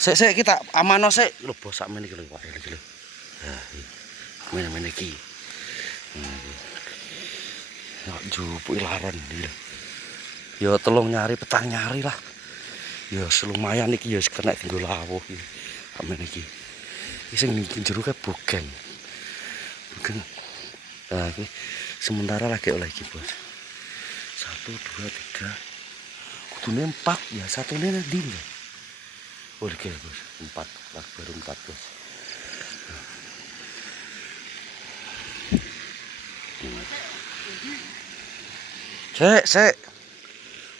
Sik kita amano sik. Lho bos sakmene iki lho Pak iki lho. Nah, mene iki. Nek jupuk laran iki lho. Ya telung nyari petang nyari lah. Ya lumayan iki ya kena dienggo lawuh iki. Sakmene iki. Iki sing jero ke bogeng. Bogeng. Nah, iki sementara lagi oleh iki, Bos. 1 2 3. Kudune 4 ya, satune ndi lho. Oke, Bos. 4, lah baru 4, Bos. Sik.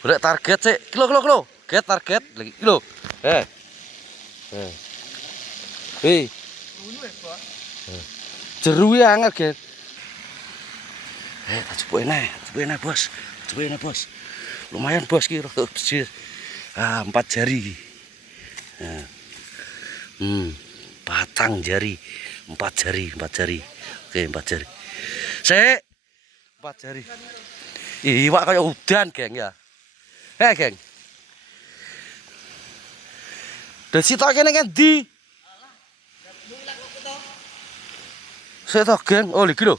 Golek target sik. Kilo. Get target lagi kilo. Hei. Jeru ya angel, Get. Tak jupuk enak, Bos. Lumayan, Bos ki rada besar. 4 jari iki. Nah. Batang jari. 4 jari. Oke, 4 jari. Sik. 4 jari. Iwak kaya udan, Geng ya. Geng. Lah sitok kene ngendi? Sik to, Geng. Oh, iki lho.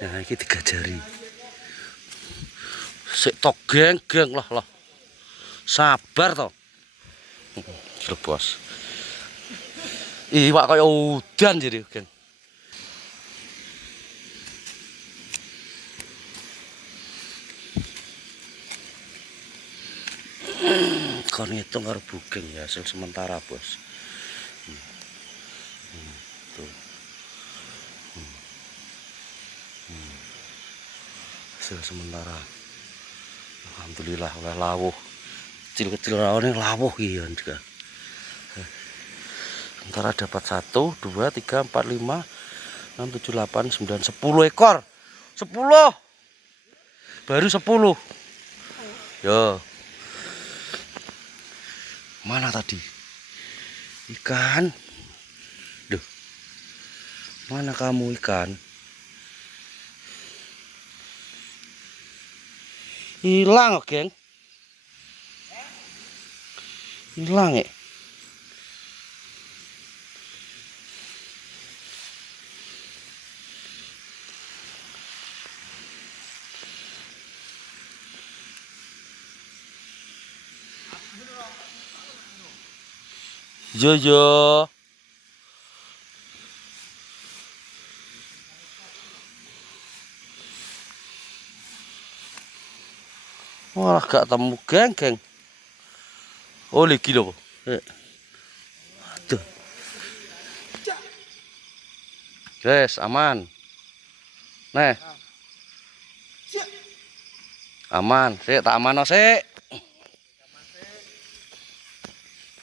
Nah, iki 3 jari. Sik to, Geng lah. Sabar to. Lho, Bos. Iwak kaya udan jadi, Geng. Kon ngitung karo bugeng ya hasil sementara, Bos. Tuh. Hasil sementara. Alhamdulillah oleh lawuh. Kecil-kecil rawane lawuh iya juga. Sementara dapat 1 2 3 4 5 6 7 8 9 10 ekor. 10. Baru 10. Yo. Mana tadi? Ikan. Duh. Mana kamu ikan? Hilang, Geng. Hilang, ya? Yo. Wah, gak temu, Geng. Oh, lagi lho. Aduh. Guys, aman. Nih. Aman, sik tak amano sik.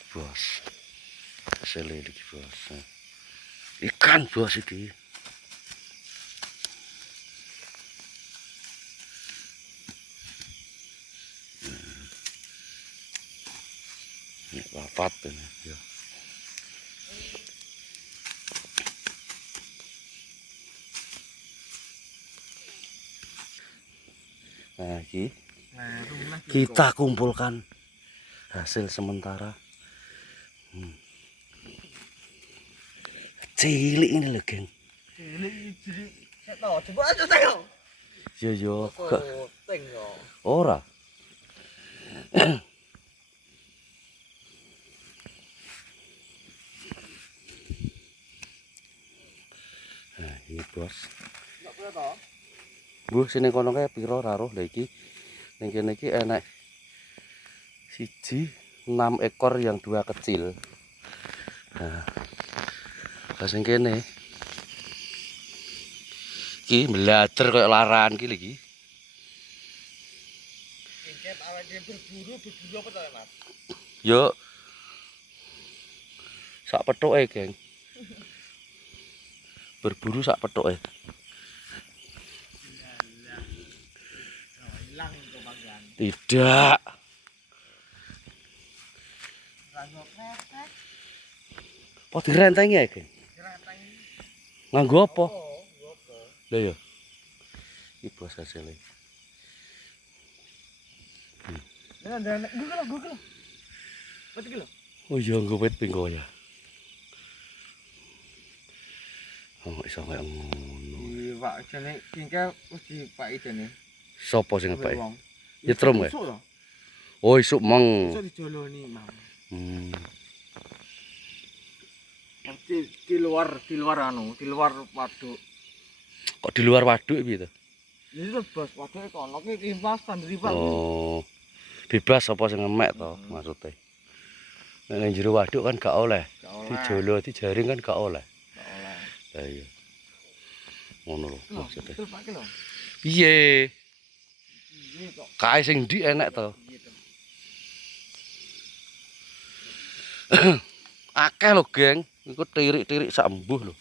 Bos. Hasil iki, Bos. Ikan, Bos iki. Ini papat ini, ya. Nah, iki kita kumpulkan hasil sementara. Cilik ini lho, Geng. Cilik. Coba aja tengok. Yo. Ora. Nah, ini, Bos. Bu, sini kono kae pira raruh lha iki. Ning kene iki enek 6 ekor yang 2 kecil. Nah. Pas ning kene iki mblader koyo laran iki lho iki. Tingkat awake berburu apa to, Mas? Yo. Sak pethuke, Geng. Berburu sak pethuke. Hilang itu Bang. Tidak. Apa direntengi ya, Geng? Nganggo apa? Lah ya. Iki bos hasilnya. Gugel. Berarti kilo. Oh iya nggo wit pinggo ya. Oh iso kaya ngono. Iwak jane tinggal wis dipaki jane. Sopo sing ngepeki? Wong. Nyetrum ya? Isuk to. Oh isuk meng. Isuk dijoloni, Mam. Hmm. Di luar anu, di luar waduk. Kok di luar waduk piye to? Ya itu bos, waduke kono ki rimpasan, rimpal. Oh. Bebas apa sing ngemek to maksudnya. Nek ning jero waduk kan gak oleh. Gak oleh. Dijolo, dijaring kan gak oleh. Gak oleh. Lah iya. Ngono lho maksudnya. Betul Pak ki lho. Piye? Iya kok. Kae sing ndi enek to? Iya to. Akeh lho, Geng. Iku tirik-tirik sak embuh lho.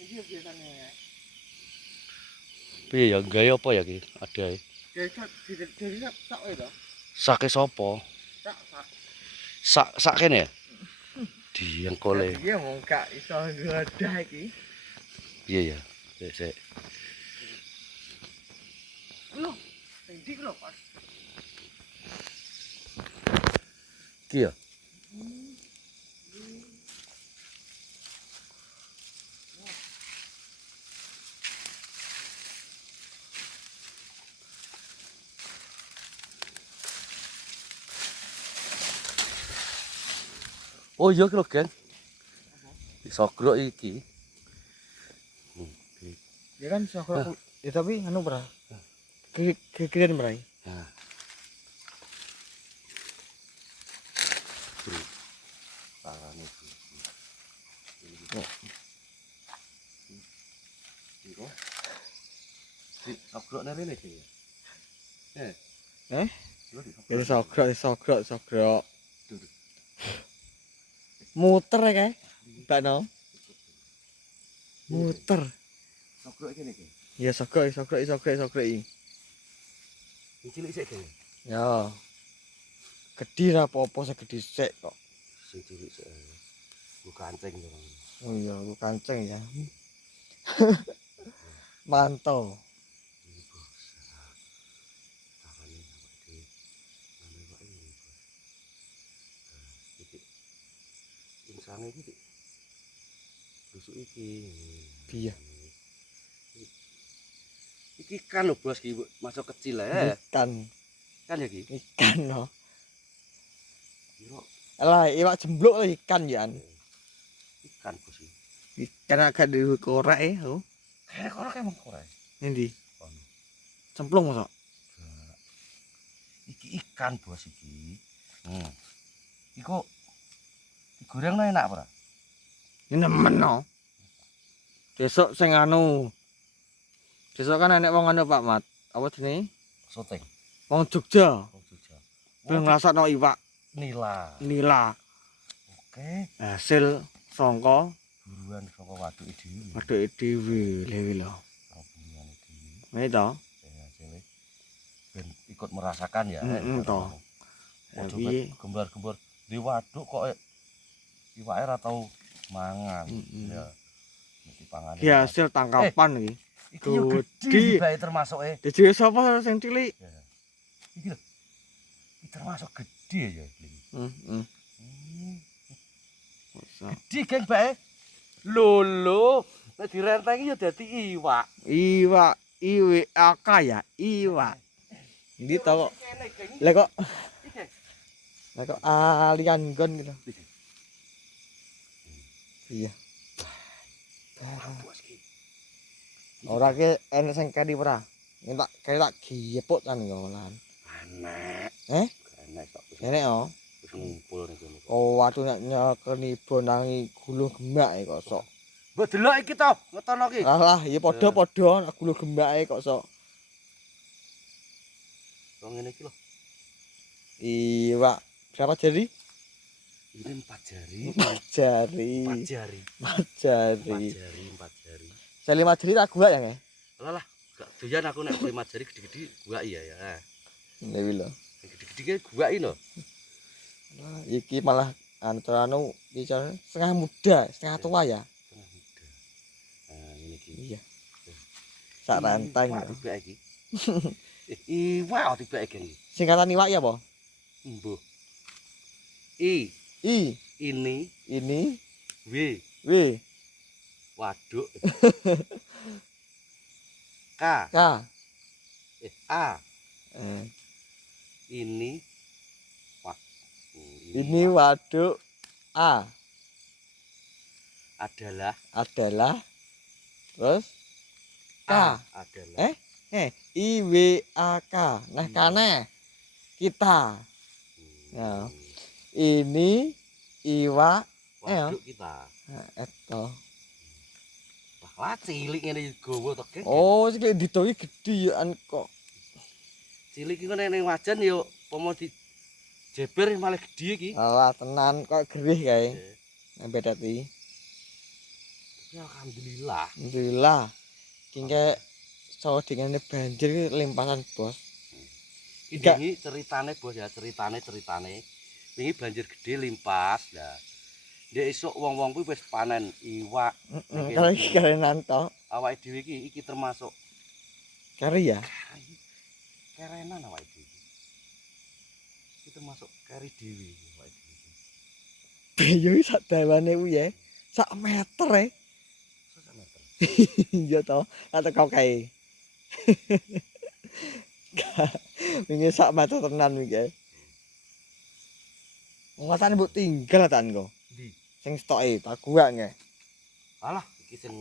Iki biasane. Piye ya gawe apa ya ki? Adae. Desa dari sak wae to. Sake sapa? Sak. Sak kene ya? Diengkole. Iya mong gak iso nggadah iki. Iya ya. Sik. Lho, sing ndi lho, Pak? Iki ya. Oh iya ki lho, Geng. Sogrok iki. Ya kan iso kok. Ya tapi anu bra. Kekirian brai. Nah. Parane iki. Iki. Sogrok rene iki ya. Eh? Ya sogrok. Muter ya kae. Mbak no. Muter. Sogrok iki niki. Ya sogrok iki. Iki cilik sik, Geng. Ya. Gedhi ra apa-apa segedhi sik kok. Sing cilik sik. Ku kancing to. Oh iya, aku kancing ya. Mantau. Insane iki. Busuk iki. Iya. Iki ikan lho, Bos, iki masuk kecil ya. Ikan. Kan ya iki? Ikan no. Kira Alah, iwak jembluk lah ikan ya. ikan, Bos iki. Ikan agak dikorek ya, aku. Kayak ora kayak mong ora. Endi? Ono. Cemplung mosok. Iki ikan, Bos iki. Iku digoreng enak ora? Ini nemen no. Besok sing anu. Besok kan enek wong anu Pak Mat. Apa jenenge? Soteng. Wong Jogja. Wong Jogja. Belum ngrasakno iwak Nila. Oke. hasil sangka Buruan saka waduke dhewe. waduke dhewe lho. Buruan dhewe. Ngene to. Hasilnya ben ikut merasakan ya. To. Ojo Piye? gembar-gembar di waduk kok iwake ora tau mangan. Ya. Mesti pangane. Ki hasil tangkapan iki. Iki yo Gede. gede bae termasuk Dhewe sapa sing cilik? Iki lho. Iki termasuk gede ya iki. Gede geng bae. Lho. Nek direntengi ya dadi iwak. Iwak, IWAK ya, iwak. Ndi to kok. Lah kok alian gon gitu. Iya. Ora ki enek sing keri ora. Entak keri tak giyepuk kan ngolan. Enek. Enek kok. Enek oh. Wis ngumpul ning kono. Oh, waduh nek nyekeni bonangi guluh gemak kok sok. Mbok delok iki to, ngetono iki. Alah, ya padha-padha nek guluh gemak kok sok. Wong ngene iki lho. Iwak berapa jari? Ini 4 jari. 4 jari. 4 jari. 4 jari. 4 jari. Saya 5 jari tak gua ya, nggih. Lah, gak doyan aku nek 5 jari gede-gede gua iya ya. Dewi lho. Gede-gede gua iki lho. Nah, iki malah anu iki setengah muda, setengah tua ya. Tengah muda. Nah, ini iki. Iya. Sak ranteng. Pak juga iki. Iwak tiba iki. Singkatan iwak ya apa? Mbuh. I. Ini, W, W. waduk. K, K. A. Eh, Ini, ini waduk A adalah terus K. adalah I W A K. Nah, kane kita. Ya. Ini iwak waduk kita. eto. Lah cilik ngene gawa to, Geng. Oh, sik ditowi gedhi ya kok. Cilik iki ning wajan yo pomo di jeber malah gedhe iki. Alah tenan kok gerih kae. Nek bedati. Ya alhamdulillah. Alhamdulillah. Kingke sawedengane banjir limpahan, Bos. Iki ceritane Bos ya, ceritane. Wingi banjir gede limpas lah. Ndek esuk wong-wong kuwi wis panen iwak. Kalau iki karenan to. Awake dhewe iki termasuk Kari ya? kerenan awake dhewe. Iki termasuk kari dhewe awake dhewe. Beyo sak dawane kuwi ya. Sak meter e. Sak meter. Iya to, atau kau kae. Wingi sak meter tenan wingi. Ngatane mbok tinggal tan kok. Ndi? Sing stoke tak gua nge. Alah iki sing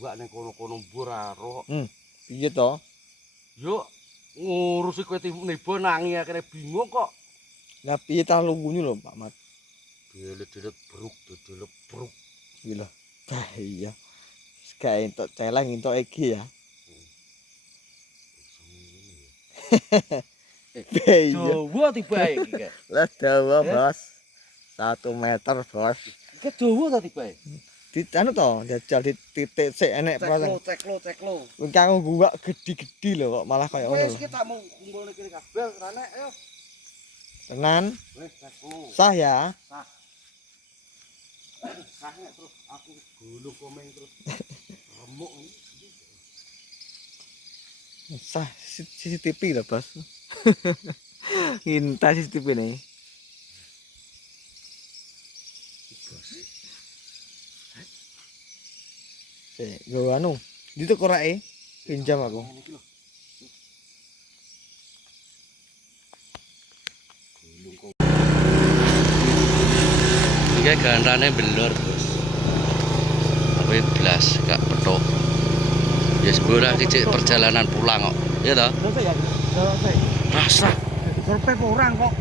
gua ning kono-kono mbur aro. Piye to? Yo ngurusi kowe tiba nangi akhirnya bingung kok. Lah piye ta lunggune lho Pak Mat. Delet-delet bruk. Gila. Bahaya. Gak entuk celeng entuk iki ya. Bahaya. Jawa tiba iki, Kak. Lah dawa, Bos. 1 meter, Bos. Iki Jawa ta tiba. Di anu to, jajal di titik sik enek proses. Ceklo. Kuwi kanggo gua gedhi-gedhi lho kok malah kaya ngono. Wis iki tak mau kumpulne kene kabel rene ayo. Tenan. Wis ceklo. Sah ya. Sah nek terus aku gulung komeng terus remuk iki. Sah CCTV lho, Bos. Inta CCTV nih. Gue anu, itu korake pinjam aku. Iki gandane belur, Bos. Tapi blas gak petuk. Ya sebuah kicik perjalanan pulang kok. Iya toh? Selesai ya? Selesai. Rasa Selesai orang kok.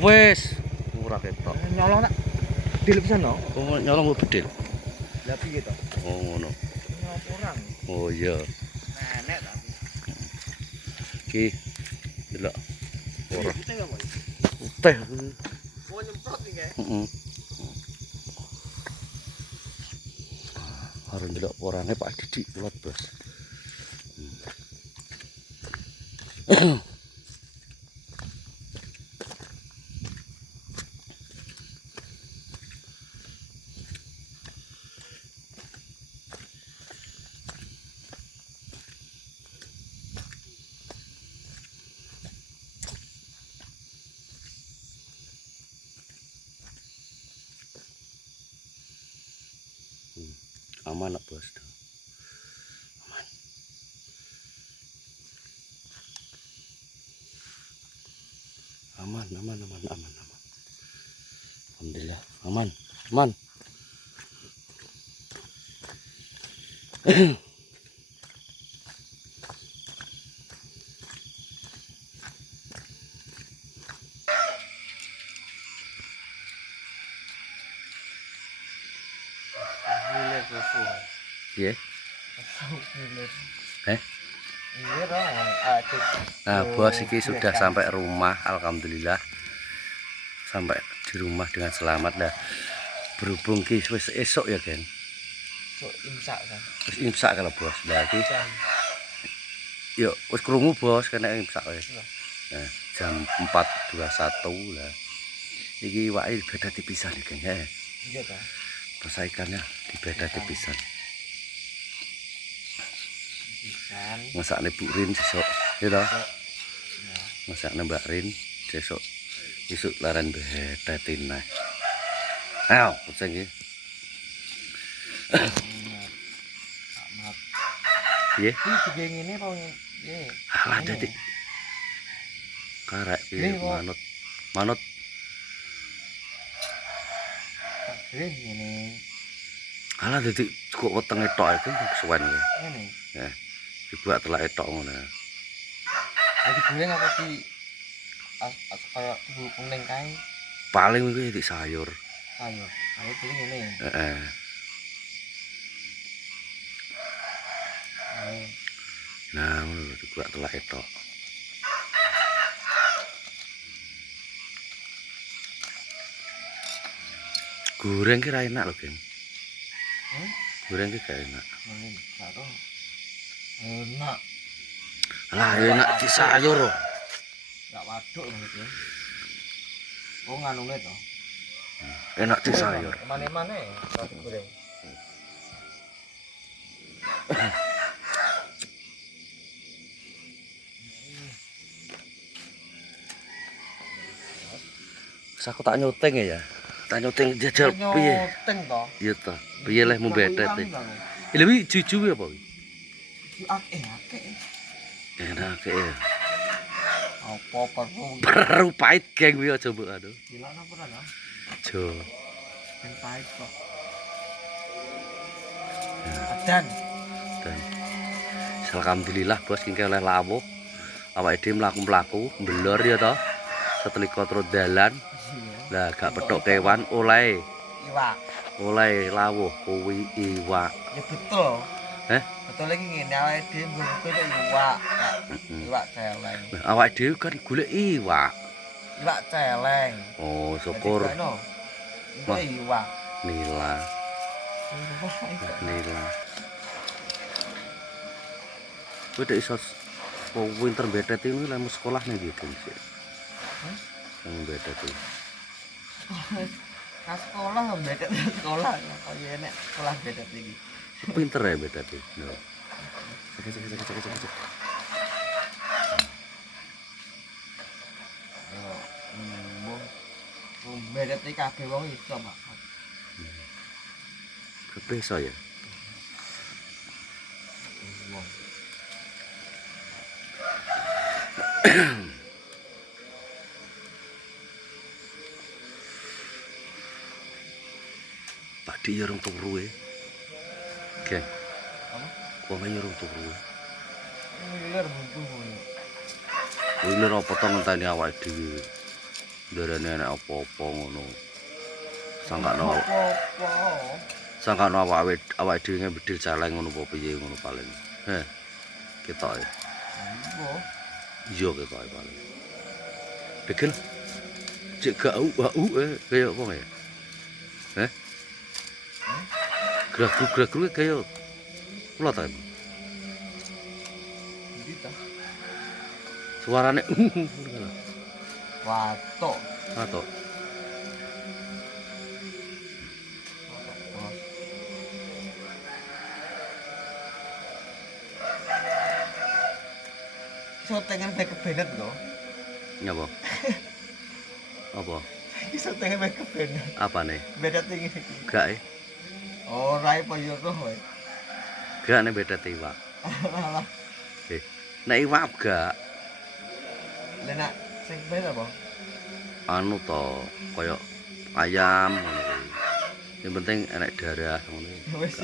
wis ora ketok. Nyolong tak bedil pisan no. Oh, nyolong kok bedil. Lah piye to? Oh, ngono. Nyolong orang. Oh iya. Nenek ta. Iki delok ora. Kita enggak mau. Teh. Mau nyemprot iki kae. Heeh. Arep delok porane Pak Didik kuat, Bos. Aman, Bos. Aman. Aman. Alhamdulillah, aman. Iya. Iya dong, aduh. Nah, Bos iki sudah sampai rumah, alhamdulillah. Sampai di rumah dengan selamat lah. Berhubung ki wis esok ya, Gen. Sok imsak kan. Wis imsak kalau Bos. Lah iki yo wis krungu Bos kena imsak wis. Nah, jam 4.21 lah. Iki iwake beda tipisan iki, Gen. Iya ta. Bahasa ikannya dibeda tipisan. Pisan. Masakne Bu Rin sesuk, ya toh? Masakne Mbak Rin sesuk isuk laren betetin nah. Ayo, kucing iki. Mat. Piye? Iki dige ngene apa piye? Alah dadi karek iki Ini kok- manut. Manut Dhewe ngene. alah dadi kok wetenge tok iku kesuwen iki. Ngene. Ya. Dibuat telake tok ngono. Jadi goreng apa di kayak bumbu kuning kae Paling kuwi di sayur. sayur. Ayo jadi ngene. Heeh. Ayo. Nah, ngono dibuat telake tok. Goreng ki ra enak lho, Geng. Goreng ki gak enak. Ngene karo. Enak. Lah enak di sayur. Gak waduk lho iki. Oh nganune to. Enak di sayur. Mane-mane pas goreng. Wis aku tak nyuting ya. Tak nyuting jajal piye? Nyoteng to. Iya to. Piye leh mu betet e. Lha wi juju apa wi? Akeh. Enak ya. Apa perlu Perlu pahit geng wi aja mbok anu. gila apa ora? Jo. Ben pahit kok. Dan Dan alhamdulillah bos kengke oleh lawuh. Awake dhewe mlaku-mlaku, mbelor ya to. Setelika terus dalan. Lah gak petuk kewan oleh. iwak. Oleh lawuh kuwi iwak. Ya betul. Heh? Betul lagi ngene awake dhewe mbutuh iwak. Iwak celeng. Nah, awake dhewe kan golek iwak. Iwak celeng. Oh, syukur Wah, iwak. nila. Nila. Kowe dek iso winter betet ini lemu sekolah nih gitu sih. Yang betet itu. Nah, sekolah beda sekolah apa ya nek sekolah beda iki. Pinter ya betet itu. No. Cek. Beda iki kabeh wong iso, Pak. Kepeso ya. Wong. Pak Di urung turu e. Oke. Apa? Wong e urung turu. Ngiler buntu ngono. Kuwi lho apa to ngenteni awake dhewe. Ndarane enek apa-apa ngono. Sangkano Apa-apa. sangkano awake dhewe bedil celeng ngono apa piye ngono paling. Heh. Ketok e. Mbok. Iya ketok e paling. Degel. Cek gak au kaya apa ya? Heh? Gerak-gerak kaya kula ta. Ndi ta? Suarane Watok. atau Sotengan bae kebenet kok. nyapa? Apa? Iki sotengan bae kebenet. Apane? Beda tinggi iki. Gak e. Ora apa yo roh wae. Gak nek beda iwak. Alah, Nek iwak gak lenak sing beda apa? anu to kaya ayam ngono kuwi. Yang penting enek darah ngono. Wis.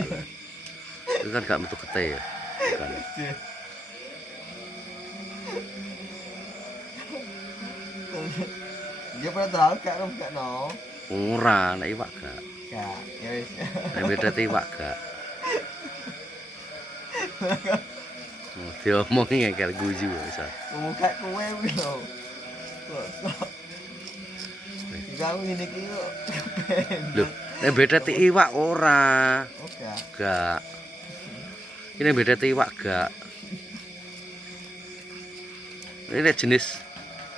Itu kan gak metu gete ya. Kan. Dia pernah tahu gak rom gak no? Ora nek iwak gak. Gak, ya wis. Nek beda iwak gak. Diomongi ngengkel guyu bisa. Muka kowe kuwi lho. Kok. Kau ngene iki kok. Lho, nek beda iwak ora. Oh gak. Gak. Ini beda iwak gak. Ini jenis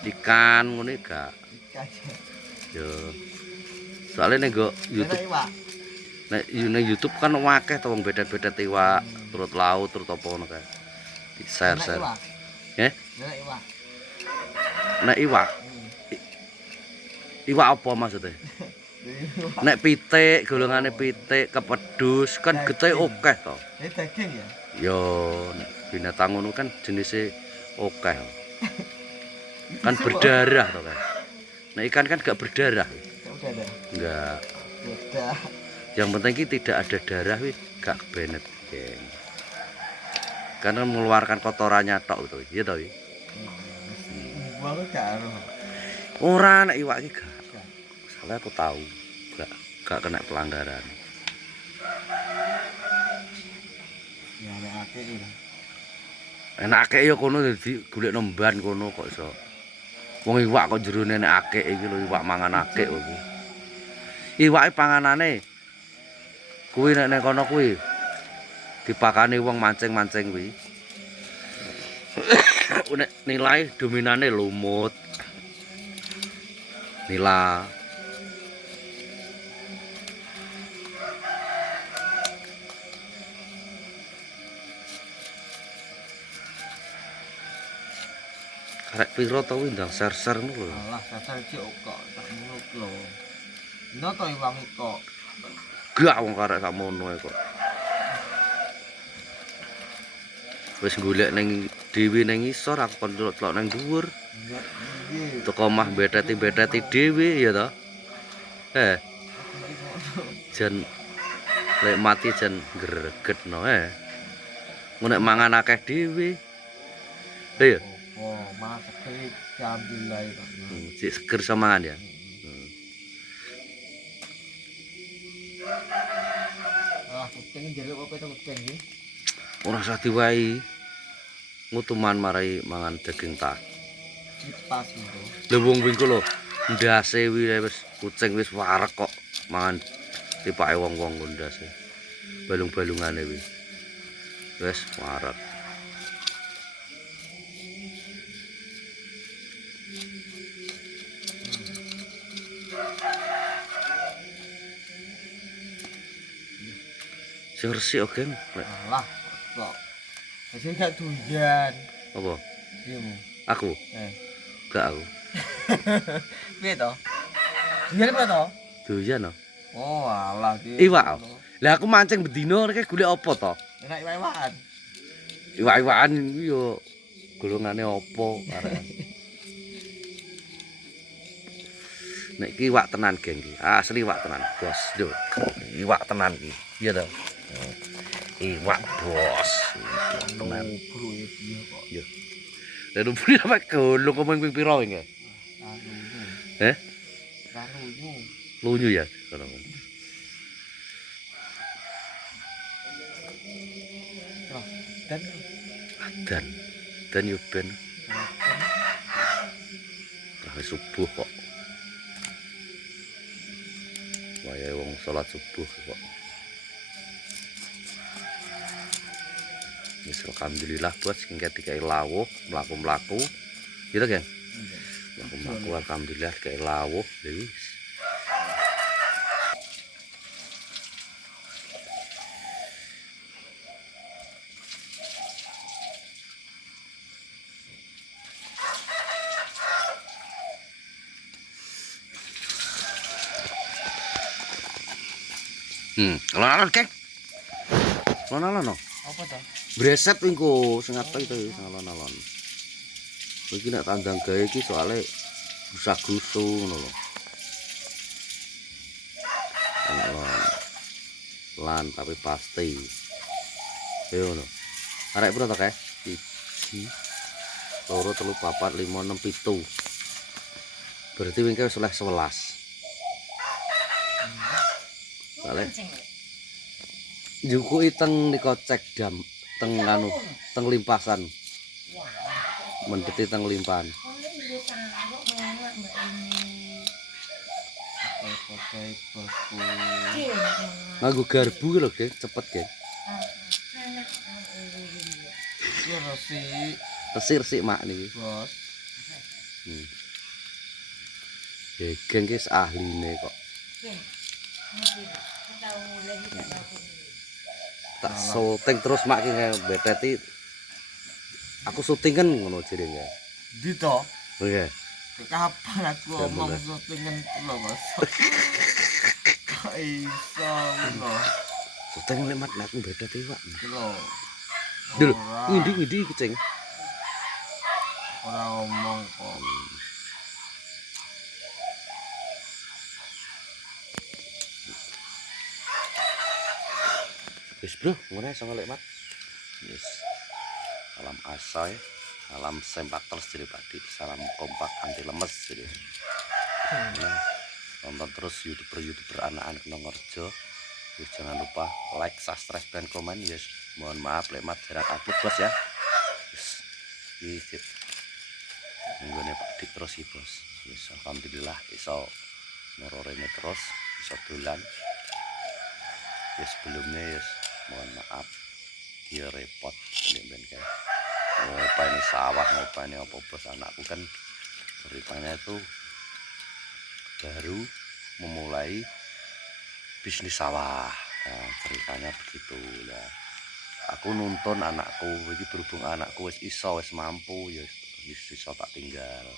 ikan ngono gak. Kaje. Yo. Soalnya nih YouTube, Iwak. nek YouTube kan wakeh to wong beda-beda iwak, turut laut, turut apa ngono kae. Di share. Iwak. Eh? Iwak. Nek iwak, iwak apa maksudnya? Nek pitik, golongane pitik, kepedus kan getih akeh to. Ini daging ya? Yo, nek binatang ngono kan jenisnya akeh. Kan berdarah to kan. Nek ikan kan gak berdarah. Udah ada. Enggak. Udah. Yang penting ki tidak ada darah wis gak kebenet, geng. Karena mengeluarkan kotorannya tok to, iya to. Buang karo. Ora nek iwak iki gak. Soalnya aku tahu gak kena pelanggaran. Ya nek akeh iki. Enake ya kono dadi golek nemban kono kok iso. Wong iwak kok jerone nek akeh iki lho iwak mangan akeh kok iki. Iwake panganane kuwi nek kono kuwi dipakani wong mancing-mancing kuwi. Nek nilai dominane lumut. Nila. Karek piro to kuwi ndang ser-ser ngono lho. Alah sasar iki kok tak muluk lho. Ino to iwang kok. Gak wong karek sakmono e kok. Wis golek ning dhewe ning isor aku kon celok nang dhuwur. Nggih. Teko omah beteti dhewe ya to. Jan lek mati jan gregetno Ngono nek mangan akeh dhewe. Lho ya, Oh, masak iki diambil lae kok. sik seger samangan ya. Alah kucing njaluk apa to kucing iki? Ora usah diwahi. Ngutuman marai mangan daging tak. Kipas itu. Lho wong wingko lho, ndase wis kucing wis warek kok mangan tipake wong-wong ndase. Balung-balungane wis. Wis warek. Sing resik oke. Alah kok. Wis gak doyan. Apa? Iya mu. Aku? Gak aku. Piye to? Doyan apa to? Doyan no. Oh, alah iki. Iwak. Lah aku mancing bedino iki golek apa to? Enak iwak-iwakan. Iwak-iwakan iki yo golongane apa arek. Nek iki iwak tenan geng iki. Asli iwak tenan, Bos. Lho. Iwak tenan iki. Iya to? Iwak bos. Tenan. Bro ya piye kok. Yo. Lah beli apa golong kok ping piro iki? Eh? Karunya. Lunyu ya. Kono. Dan Dan yo ben subuh kok. Wayahe wong salat subuh kok. Wis alhamdulillah bos hingga dikai lawuh mlaku-mlaku. Gitu kan? Mlaku-mlaku alhamdulillah dikai lawuh wis. Lalan kek. Lalan. apa to? Breset wingko sing ato itu alon-alon. Iki nek tandang gawe iki soalnya rusak gusu ngono lho. Lan tapi pasti. Ayo ngono. Arek piro to kae? 1 2 3 4 5 6 7. Berarti wingke wis oleh 11. Balik. Juku iteng nika cek dam teng anu teng limpasan. Mendeti teng limpahan. Pakai baku. Nganggo garbu lho, Geng, cepet, Geng. Iya resik, Resik mak niki. Bos. Geng ki ahline kok. Tak syuting terus mak ki beteti. Aku syuting kan ngono jenenge. Di to? Oke. Kapan aku Ya, ngomong boleh. syutingan lo Mas. Kok iso lo. Syuting lemat nek aku beda tiwak. Lo. Dulu, Ora. ngidi kucing. Ora ngomong kok. Wis bro, ngono iso lemat. Yes. Salam asoy, salam sempak terus jadi padi, salam kompak anti lemes jadi. Nah, tonton terus youtuber anak-anak Nongorjo. Yes, jangan lupa like, subscribe, dan komen. Yes, mohon maaf lemat jarak upload bos ya. Yes, ini nggone Pak Dik terus sih bos. Yes, alhamdulillah iso ngororene terus, iso dolan. Yes, sebelumnya yes, mohon maaf. Ya repot ini ben kayak ngapain sawah, ngapain apa bos. Anakku kan ceritanya itu baru memulai bisnis sawah. Nah, ceritanya begitu lah. Aku nuntun anakku, iki berhubung anakku wis iso, wis mampu, ya wis iso tak tinggal.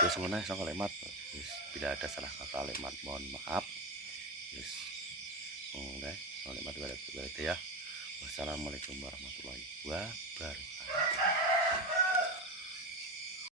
Terus ngono iso lemat. Wis bila ada salah kata lemat mohon maaf. Wis oke, lemat berarti ya. Wassalamualaikum warahmatullahi wabarakatuh.